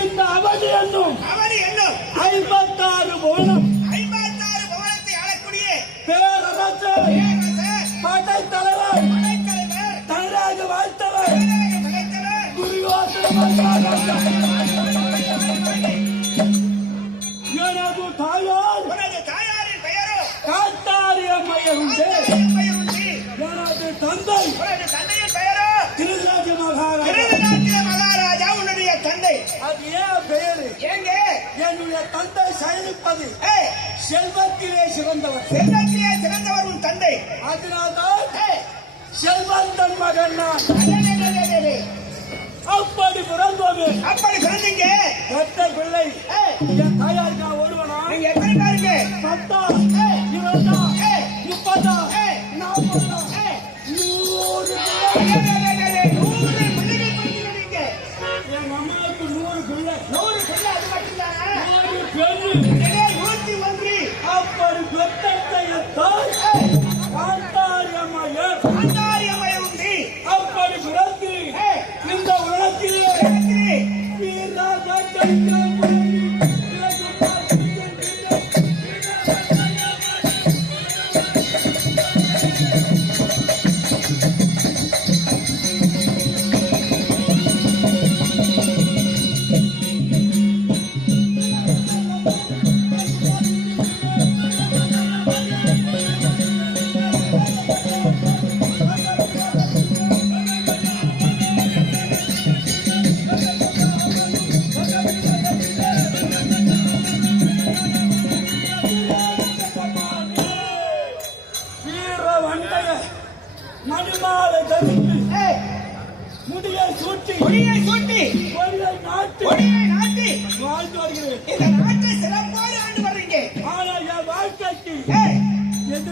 இந்த அவதி என்னும் 56 புவனம் 56 புவனத்தை ஆளக்கூடிய பேரரசர் படைத்தலைவர் தனராஜ வாழ்த்தவர் துரியோதன மகாராஜா. எனது தாயார் தாயாரின் பெயரோ காத்தாரி அம்மையர் உண்டு. எனது தந்தை தந்தையின் பெயரோ திருராஜ மகாராஜா. மகாராஜா உன்னுடைய தந்தை. அது ஏன் பெயரு? எங்க என்னுடைய தந்தை செயல்பதி செல்வத்திலே சிறந்தவர். செல்வத்திலே சிறந்தவர் உன் தந்தை. அதனால்தான் செல்வந்தன் மகன் நான். அப்படி பிறந்தது. அப்படி பிறந்தீங்க. பெற்ற பிள்ளை என் தாயாருக்கு நான் ஒருவனா? நீங்க எத்தனை பேருங்க? 10 20 30 40 100 பிள்ளைகள் பிறந்தீங்க. என் அம்மாவுக்கு 100 பிள்ளை. 100 பிள்ளை. அது மட்டும் தானே 100 பெண்ணு. 101. அப்படி பெற்ற என் தாய் காந்தாரி அம்மையர். காந்தாரி அம்மையர் உண்டு. அப்படி பிறந்து இந்த உலகத்திலே வீரராஜா மணிமாலை தரித்து முடியை சூட்டி கொடியை நாட்டி வாழ்ந்து வருகிறேன். இந்த நாட்டை சிறப்பாக ஆண்டு வர்றீங்க. ஆனால் என் வாழ்க்கைக்கு